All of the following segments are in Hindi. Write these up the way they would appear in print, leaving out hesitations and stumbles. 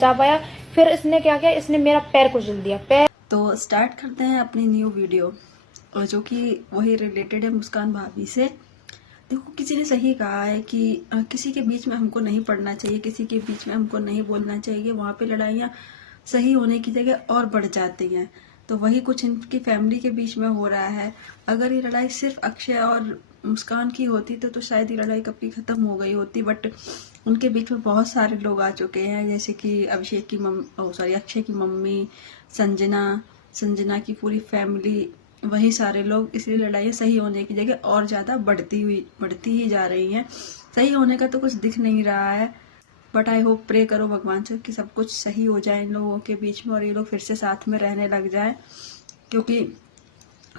जा पाया। फिर इसने क्या किया, इसने मेरा पैर कुचल दिया। पैर तो स्टार्ट करते हैं अपनी न्यू वीडियो, और जो कि वही रिलेटेड है मुस्कान भाभी से। देखो, किसी ने सही कहा है कि किसी के बीच में हमको नहीं पड़ना चाहिए, किसी के बीच में हमको नहीं बोलना चाहिए। वहाँ पे लड़ाइयाँ सही होने की जगह और बढ़ जाती हैं। तो वही कुछ इनकी फैमिली के बीच में हो रहा है। अगर ये लड़ाई सिर्फ अक्षय और मुस्कान की होती तो शायद ये लड़ाई कब की खत्म हो गई होती। बट उनके बीच में बहुत सारे लोग आ चुके हैं, जैसे कि अभिषेक की अक्षय की मम्मी, संजना की पूरी फैमिली, वही सारे लोग। इसलिए लड़ाइयाँ सही होने की जगह और ज़्यादा बढ़ती ही जा रही हैं। सही होने का तो कुछ दिख नहीं रहा है। बट आई होप, प्रे करो भगवान से कि सब कुछ सही हो जाए इन लोगों के बीच में और ये लोग फिर से साथ में रहने लग जाए, क्योंकि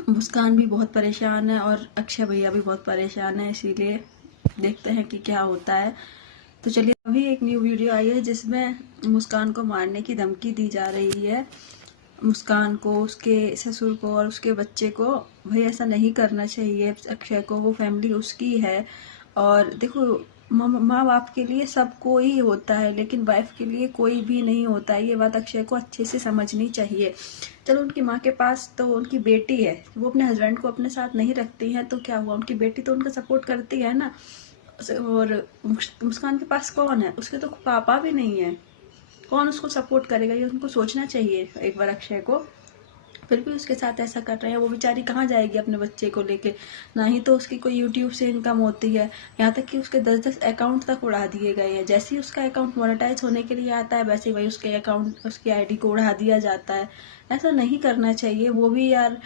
मुस्कान भी बहुत परेशान है और अक्षय भैया भी बहुत परेशान है। इसीलिए देखते हैं कि क्या होता है। तो चलिए, अभी एक न्यू वीडियो आई है जिसमें मुस्कान को मारने की धमकी दी जा रही है। मुस्कान को, उसके ससुर को और उसके बच्चे को। भाई ऐसा नहीं करना चाहिए अक्षय को, वो फैमिली उसकी है। और देखो, माँ बाप के लिए सब कोई होता है, लेकिन वाइफ के लिए कोई भी नहीं होता है। ये बात अक्षय को अच्छे से समझनी चाहिए। चलो, उनकी माँ के पास तो उनकी बेटी है, वो अपने हस्बैंड को अपने साथ नहीं रखती है तो क्या हुआ, उनकी बेटी तो उनका सपोर्ट करती है ना। और मुस्कान के पास कौन है, उसके तो पापा भी नहीं है, कौन उसको सपोर्ट करेगा, ये उनको सोचना चाहिए एक बार अक्षय को। फिर भी उसके साथ ऐसा कर रहे हैं। वो बेचारी कहाँ जाएगी अपने बच्चे को लेके, ना ही तो उसकी कोई यूट्यूब से इनकम होती है। यहाँ तक कि उसके 10-10 अकाउंट तक उड़ा दिए गए हैं। जैसे ही उसका अकाउंट मोनेटाइज होने के लिए आता है, वैसे ही वही उसके अकाउंट, उसकी आईडी को उड़ा दिया जाता है। ऐसा नहीं करना चाहिए। वो भी यार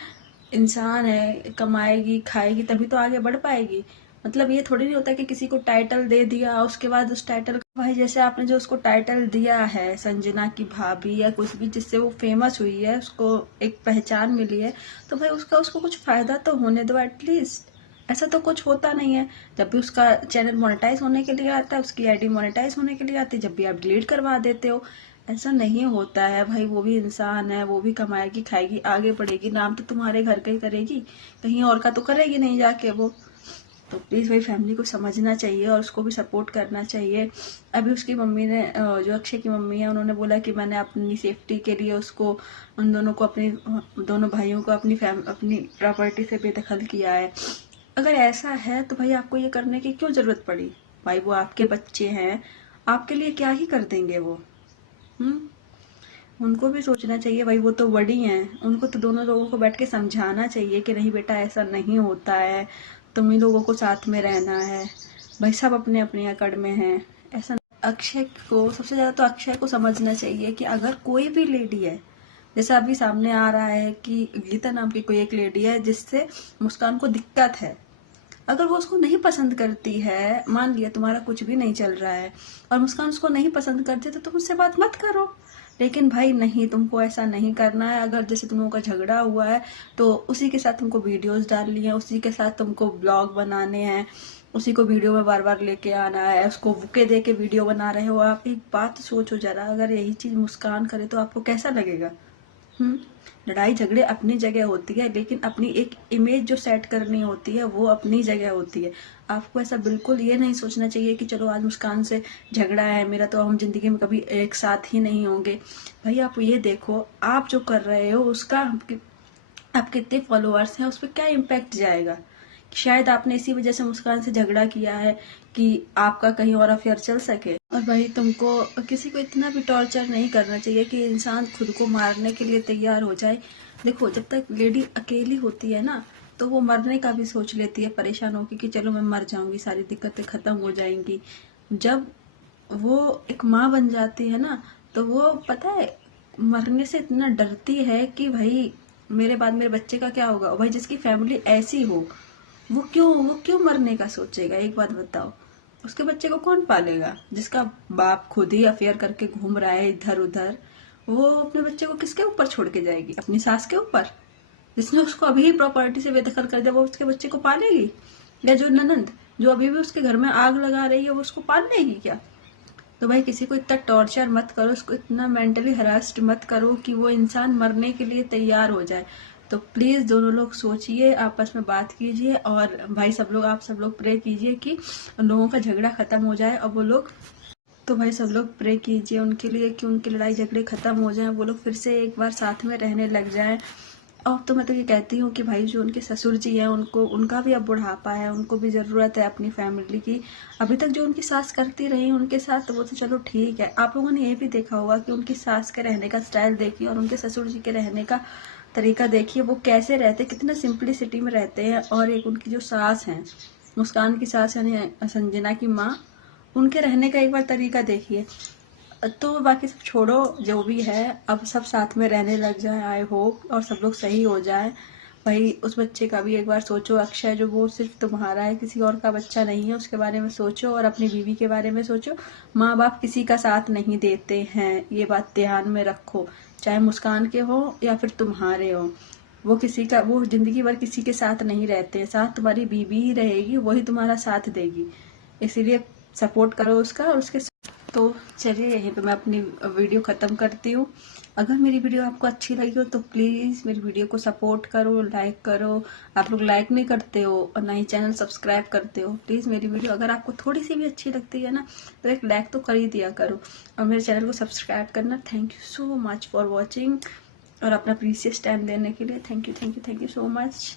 इंसान है, कमाएगी खाएगी तभी तो आगे बढ़ पाएगी। मतलब ये थोड़ी नहीं होता कि किसी को टाइटल दे दिया उसके बाद उस टाइटल का, भाई जैसे आपने जो उसको टाइटल दिया है संजना की भाभी या कुछ भी, जिससे वो फेमस हुई है, उसको एक पहचान मिली है, तो भाई उसको कुछ फायदा तो होने दो एटलीस्ट। ऐसा तो कुछ होता नहीं है। जब भी उसका चैनल मोनेटाइज होने के लिए आता है, उसकी आईडी मोनेटाइज होने के लिए आती है, जब भी आप डिलीट करवा देते हो। ऐसा नहीं होता है भाई। वो भी इंसान है, वो भी कमाएगी खाएगी आगे बढ़ेगी। नाम तो तुम्हारे घर का ही करेगी, कहीं और का तो करेगी नहीं जाके वो। तो प्लीज़ भाई, फैमिली को समझना चाहिए और उसको भी सपोर्ट करना चाहिए। अभी उसकी मम्मी ने, जो अक्षय की मम्मी है, उन्होंने बोला कि मैंने अपनी सेफ्टी के लिए उसको, उन दोनों को, दोनों भाइयों को अपनी प्रॉपर्टी से बेदखल किया है। अगर ऐसा है तो भाई आपको ये करने की क्यों जरूरत पड़ी। भाई वो आपके बच्चे हैं, आपके लिए क्या ही कर देंगे वो। उनको भी सोचना चाहिए भाई, वो तो बड़ी हैं। उनको तो दोनों लोगों को बैठ के समझाना चाहिए कि नहीं बेटा, ऐसा नहीं होता है, तुम ही लोगों को साथ में रहना है। भाई सब अपने अपने अकड़ में हैं। ऐसा अक्षय को, सबसे ज्यादा तो अक्षय को समझना चाहिए कि अगर कोई भी लेडी है, जैसे अभी सामने आ रहा है कि गीता नाम की कोई एक लेडी है जिससे मुस्कान को दिक्कत है, अगर वो उसको नहीं पसंद करती है, मान लिया तुम्हारा कुछ भी नहीं चल रहा है और मुस्कान उसको नहीं पसंद करती, तो तुम उससे बात मत करो। लेकिन भाई नहीं, तुमको ऐसा नहीं करना है। अगर जैसे तुम लोगों का झगड़ा हुआ है तो उसी के साथ तुमको वीडियोस डालनी है, उसी के साथ तुमको ब्लॉग बनाने हैं, उसी को वीडियो में बार बार लेके आना है, उसको बुके दे के वीडियो बना रहे हो आप। एक बात सोचो जरा, अगर यही चीज मुस्कान करे तो आपको कैसा लगेगा। लड़ाई झगड़े अपनी जगह होती है, लेकिन अपनी एक इमेज जो सेट करनी होती है वो अपनी जगह होती है। आपको ऐसा बिल्कुल ये नहीं सोचना चाहिए कि चलो आज मुस्कान से झगड़ा है मेरा तो हम जिंदगी में कभी एक साथ ही नहीं होंगे। भाई आप ये देखो, आप जो कर रहे हो उसका आप कितने फॉलोअर्स हैं उस पर क्या इम्पैक्ट जाएगा। शायद आपने इसी वजह से मुस्कान से झगड़ा किया है कि आपका कहीं और अफेयर चल सके। और भाई तुमको किसी को इतना भी टॉर्चर नहीं करना चाहिए कि इंसान खुद को मारने के लिए तैयार हो जाए। देखो, जब तक लेडी अकेली होती है ना, तो वो मरने का भी सोच लेती है, परेशान होकर कि चलो मैं मर जाऊंगी, सारी दिक्कतें खत्म हो जाएंगी। जब वो एक माँ बन जाती है ना, तो वो पता है मरने से इतना डरती है कि भाई मेरे बाद मेरे बच्चे का क्या होगा। और भाई जिसकी फैमिली ऐसी हो, वो क्यों मरने का सोचेगा। एक बात बताओ, उसके बच्चे को कौन पालेगा। जिसका बाप खुद ही अफेयर करके घूम रहा है इधर उधर, वो अपने बच्चे को किसके ऊपर छोड़ के जाएगी, अपनी सास के ऊपर, जिसने उसको अभी ही प्रॉपर्टी से बेदखल कर दिया, वो उसके बच्चे को पालेगी। या जो ननंद जो अभी भी उसके घर में आग लगा रही है, वो उसको पाल लेगी क्या। तो भाई किसी को इतना टॉर्चर मत करो, उसको इतना मेंटली हरास्ड मत करो कि वो इंसान मरने के लिए तैयार हो जाए। तो प्लीज दोनों लोग सोचिए, आपस में बात कीजिए और भाई सब लोग, आप सब लोग प्रे कीजिए कि उन लोगों का झगड़ा खत्म हो जाए और वो लोग तो भाई सब लोग प्रे कीजिए उनके लिए कि उनकी लड़ाई झगड़े ख़त्म हो जाएं, वो लोग फिर से एक बार साथ में रहने लग जाएं। और तो मैं तो ये कहती हूँ कि भाई जो उनके ससुर जी हैं उनको, उनका भी अब बुढ़ापा है, उनको भी ज़रूरत है अपनी फैमिली की। अभी तक जो उनकी सास करती रही उनके साथ तो वो तो चलो ठीक है। आप लोगों ने ये भी देखा होगा कि उनकी सास के रहने का स्टाइल देखिए और उनके ससुर जी के रहने का तरीका देखिए, वो कैसे रहते, कितना सिंपलिसिटी में रहते हैं। और एक उनकी जो सास हैं, मुस्कान की सास यानी संजना की माँ, उनके रहने का एक बार तरीका देखिए। तो बाकी सब छोड़ो, जो भी है अब सब साथ में रहने लग जाए आई होप, और सब लोग सही हो जाए। भाई उस बच्चे का भी एक बार सोचो, अक्षय जो वो सिर्फ तुम्हारा है, किसी और का बच्चा नहीं है, उसके बारे में सोचो और अपनी बीवी के बारे में सोचो। माँ बाप किसी का साथ नहीं देते हैं, ये बात ध्यान में रखो, चाहे मुस्कान के हो या फिर तुम्हारे हो। वो किसी का, वो जिंदगी भर किसी के साथ नहीं रहते हैं, साथ तुम्हारी बीवी ही रहेगी, वही तुम्हारा साथ देगी। इसीलिए सपोर्ट करो उसका और उसके। तो चलिए यहीं पे मैं अपनी वीडियो ख़त्म करती हूँ। अगर मेरी वीडियो आपको अच्छी लगी हो तो प्लीज़ मेरी वीडियो को सपोर्ट करो, लाइक करो। आप लोग लाइक नहीं करते हो और ना ही चैनल सब्सक्राइब करते हो। प्लीज़ मेरी वीडियो अगर आपको थोड़ी सी भी अच्छी लगती है ना तो एक लाइक तो कर ही दिया करो और मेरे चैनल को सब्सक्राइब करना। Thank you so much for watching और अपना प्रीशियस टाइम देने के लिए थैंक यू सो मच।